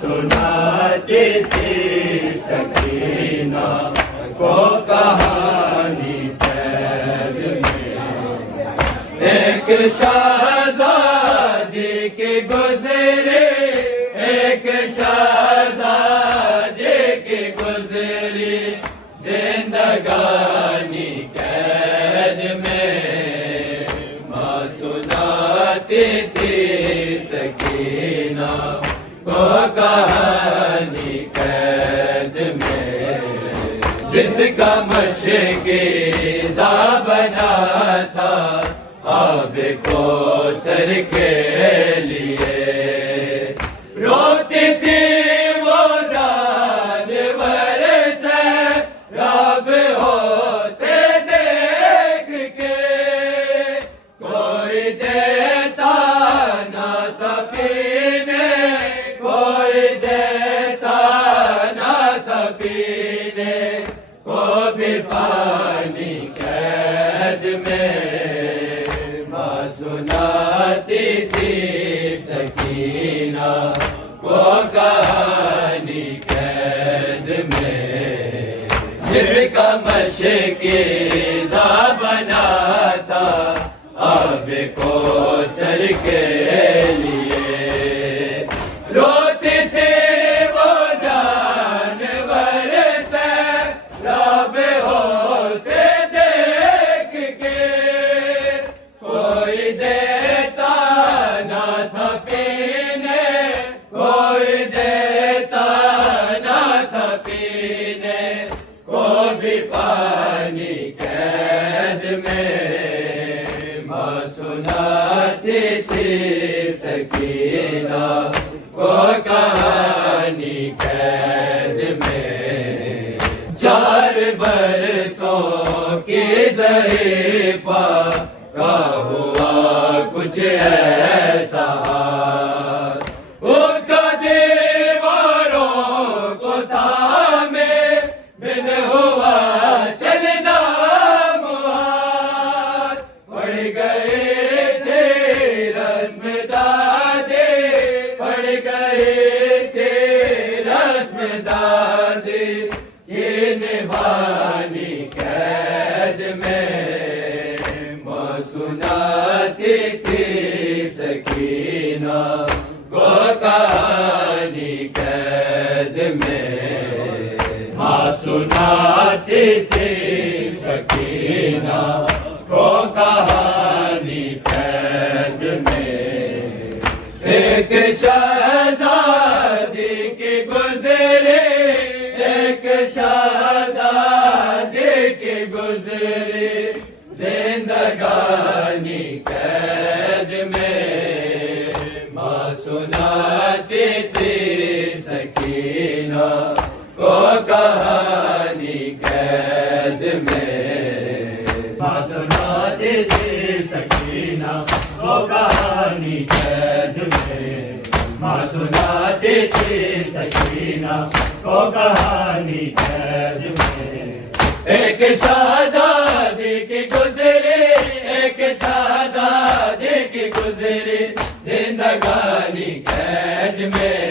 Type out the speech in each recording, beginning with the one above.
سناتی تھی سکینہ کو کہانی قید میں، ایک شہزادی کی گزری، ایک شہزادی کی گزری زندگانی قید میں، ماں سناتی تھی سکینہ کو کہانی قید میں، جس کا مشکیزہ بنا تھا آب کوثر کے لیے، روتی تھی وہ جانور سیراب ہوتے دیکھ کے، کوئی دیتا نہ تھا پینے، کوئی دیتا نہ تھا پینے کو بھی پانی قید میں، ماں سناتی تھی سکینہ کو کہانی قید میں، جس کا مشکیزہ بنا تھا آب کوثر کے لیے، روتی تھی وہ جانور سیراب ہوتے دیکھ کے، کوئی دیتا نہ تھا پینے، کوئی دیتا نہ تھا پینے کو بھی پانی قید میں، ماں سناتی تھی سکینہ کو کہانی قید میں، 4 برسوں کی ضعیفہ کا ہوا کچھ ایسا، اس کا دیواروں کو تھامے بن ہوا چلنا مہار، پڑ گئے تھے رسم دادے، پڑ گئے تھے رسم دادے یہ نبھانی قید میں، ماں سناتی تھی سکینہ کو کہانی قید میں، ماں سناتی تھی سکینہ کو کہانی قید میں، ایک شہزادی کی گزری، ایک شہزادی کی گزری زندگانی قید میں، ماں سناتی تھی سکینہ کو کہانی قید میں، ماں سناتی تھی سکینہ کو کہانی قید میں، ماں سناتی تھی سکینہ کو کہانی قید میں، ایک شہزادی کی گزری، ایک شہزادی کی گزری زندگانی قید میں،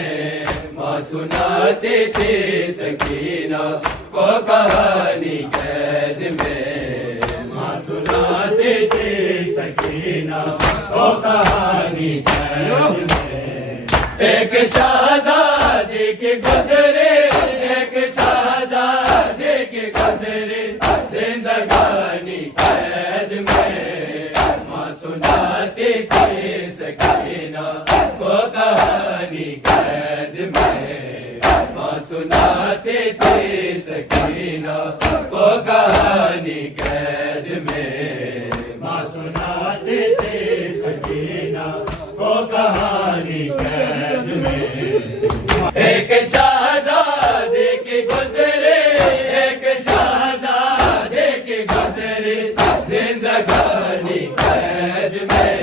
ماں سناتی تھی سکینہ کو کہانی قید میں، ماں سناتی تھی سکینہ کو کہانی قید میں، ایک شہزادی کی گزری، ایک شہزادی کی گزری زندگانی قید میں، ماں سناتی تھی سکینہ کو کہانی قید میں، ماں سناتی تھی سکینہ کو کہانی قید میں، ماں سناتی تھی سکینہ کو کہانی قید میں، ایک شہزادی کی گزری، ایک شہزادی کی گزری زندگانی قید میں،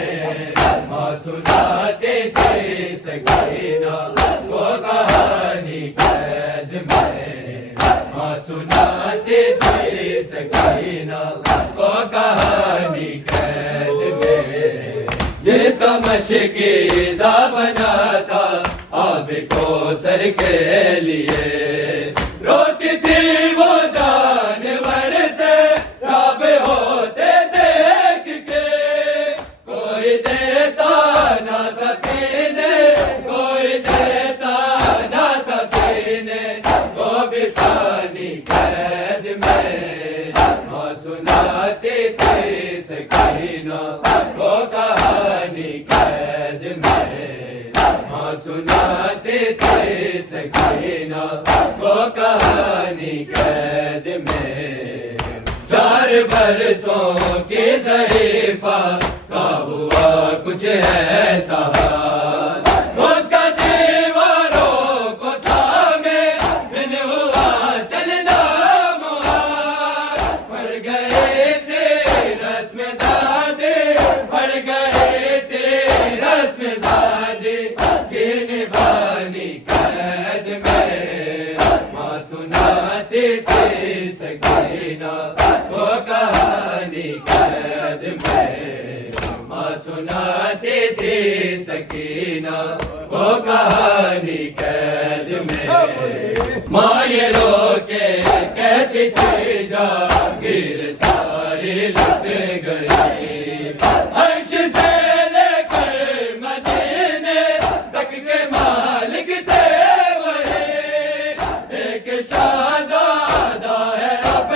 ماں سناتی تھی سکینہ کو کہانی قید میں، ماں سناتی تھی سکینہ کو کہانی قید میں، جس کا مشکیزہ بنا تھا آب کوثر کے لیے روتی تھی وہ جانور سے راب ہوتے دیکھ کے کوئی دیتا نہ تھا پینے کوئی دیتا نہ تھا پینے وہ بھی پانی قید میں ماں سناتی تھی سکینہ وہ کہانی قید میں ماں سناتی تھی سکینہ وہ کہانی قید میں 4 برسوں کی ضعیفہ کا ہوا کچھ ایسا حال اس کا دیواروں کو تھامے بن ہوا چلنا محال پڑ گئے تھے رسم دادی پڑ گئے تھے رسم دادی کی نبھانی قید میں ماں سناتی تھی سکینہ وہ کہانی قید میں ماں سناتی تھی سکینہ وہ کہانی قید میں ماں یہ رو کے کہتی تھی جاگیر ساری لٹ گئی عرش سے لے کر مدینے تک کے مالک تھے وہی ایک شہزادہ ہے اب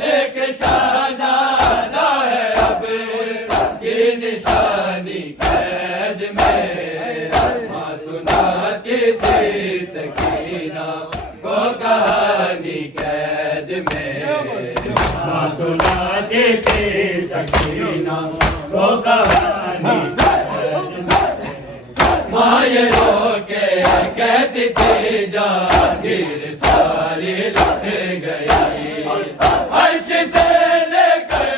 ایک شہزادہ ہے اب کی نشانی قید میں ماں سناتی تھی سکینہ وہ کہانی قید میں ماں سناتی تھی سکینہ وہ کہانی قید میں ماں یہ رو کے کہتی تھی جاگیر ساری لٹ گئی عرش سے لے کر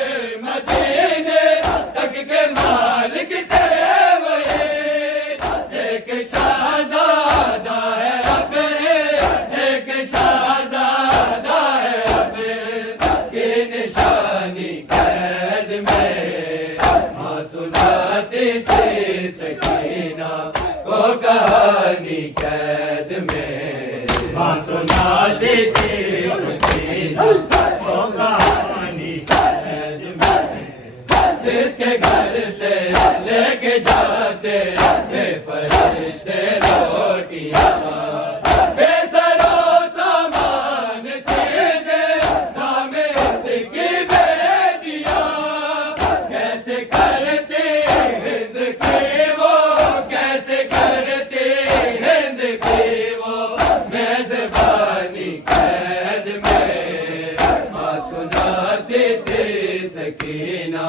مدینے تک کے مالک تھے وہی ایک شہزادہ ہے اب ایک شہزادہ ہے اب کی نشانی قید میں ماں سناتی تھی سکینہ وہ کہانی قید میں ماں سناتی تھی سکینہ وہ کہانی قید میں جس کے گھر سے لے کے جاتے تھے فرشتے روٹیاں بے سر و سامان چیزیں نام اس کی بیٹیاں کیسے کرتی ہند کی وہ کیسے کرتی ہند کی وہ میزبانی قید میں ماں سناتی تھی سکینہ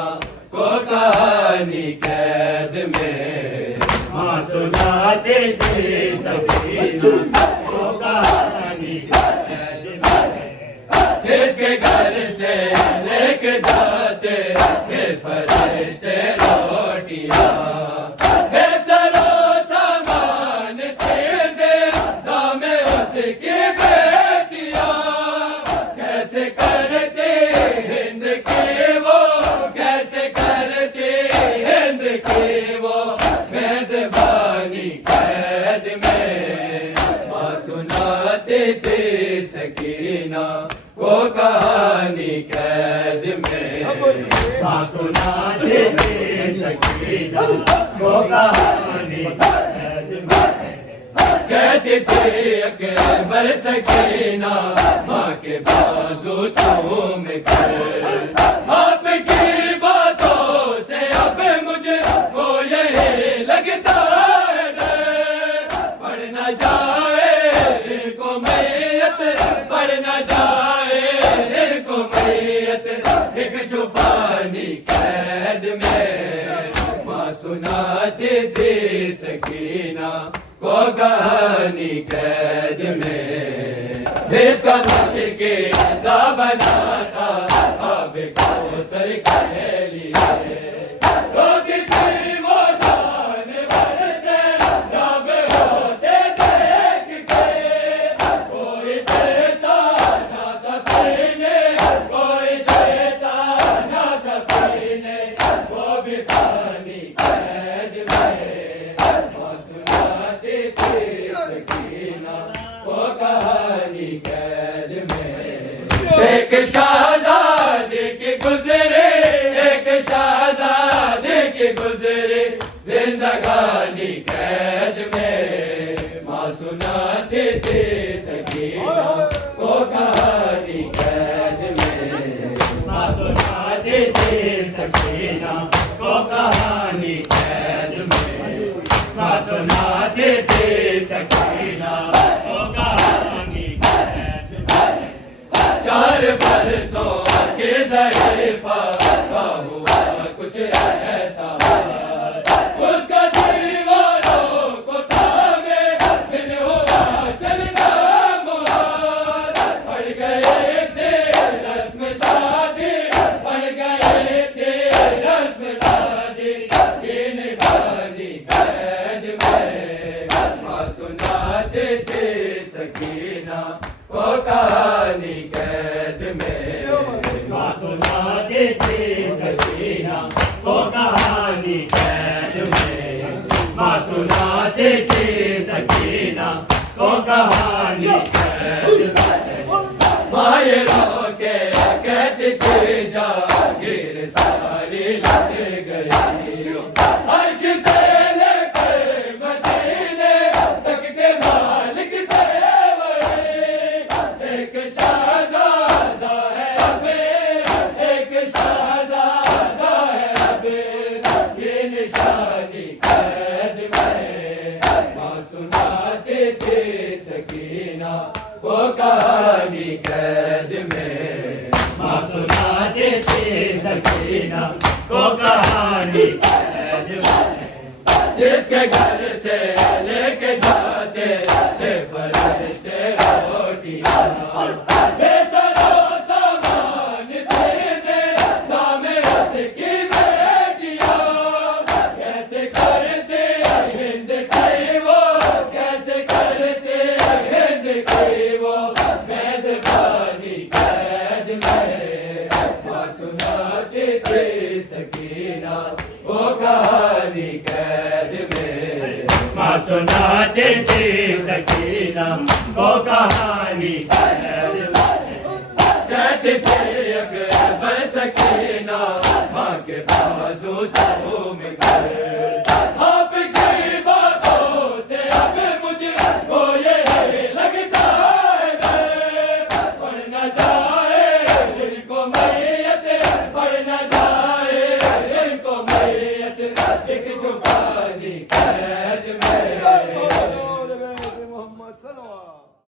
وہ کہانی قید میں ماں سناتی تھی سکینہ وہ کہانی قید میں جس کے گھر سے لے کے جاتے تھے فرشتے روٹیاں بے سر و سامان چیزیں نام اس کی بیٹیاں کیسے کرتی ہند کی وہ کیسے کرتی ہند کی وہ میزبانی قید میں ماں سناتی تھی سکینہ وہ کہانی قید میں ماں سناتی تھی سکینہ وہ کہانی قید میں کہتی تھی اکبر سکینہ ماں کے بازو چوم کر آپ کی باتوں سے اب مجھے کو یہی لگتا ہے ڈر پڑ نہ جائے ان کو میت پڑ نہ جائے ان کو میت ایک چھپانی قید میں ماں سناتی تھی سکینہ وہ کہانی قید میں جس کا مشکل بنا تھا اب کوثر کے لیے روتی تھی وہ جانور سے رب ہوتے دیکھ کے کوئی دیتا نہ تھا پینے کوئی دیتا نہ تھا پینے وہ بھی پانی قید میں ماں سناتی تھی قید میں ایک شہزادی کی گزری ایک شہزادی کی گزری زندگانی قید میں ماں سناتی تھی سکینہ وہ کہانی قید میں ماں سناتی تھی سکینہ وہ کہانی قید میں ماں سناتی تھی سکینہ وہ کہانی قید میں چار برسوں کی ضعیفہ کا ہوا کچھ ایسا اس کا دیواروں کو تھامے دل ہوا چلنا مہار پڑ گئے تھے رسم دادی پڑ گئے تھے رسم دادی کی نگرانی قید میں ماں سناتی تھی سکینہ وہ کہانی قید میں ماں سناتی تھی سکینہ وہ کہانی قید میں ماں سناتی تھی سکینہ وہ کہانی قید میں ماں یہ رو کے کہتی تھی جاگیر ساری لگ گئی عرش سے لے کر مدینے تک کے مالک تھے وہی ایک شہزادہ ہے اب ایک شہزادہ ہے اب یہ نشانی قید میں ماں سناتی تھی سکینہ وہ کہانی قید میں ماں سناتی تھی سکینہ وہ کہانی قید میں جس کے گھر سے لے کے جاتے تھے فرشتے روٹیاں بے سر و سامان تیزے نام اس کی بیٹیاں کیسے کرتے ہند کی وہ کیسے کرتے ہند کی وہ میزبانی قید میں ماں سناتی تھی سکینہ وہ کہانی قید میں ماں سناتی تھی سکینہ وہ کہانی قید میں کہتی تھی اکبر سکینہ ماں کے بازو چوم کر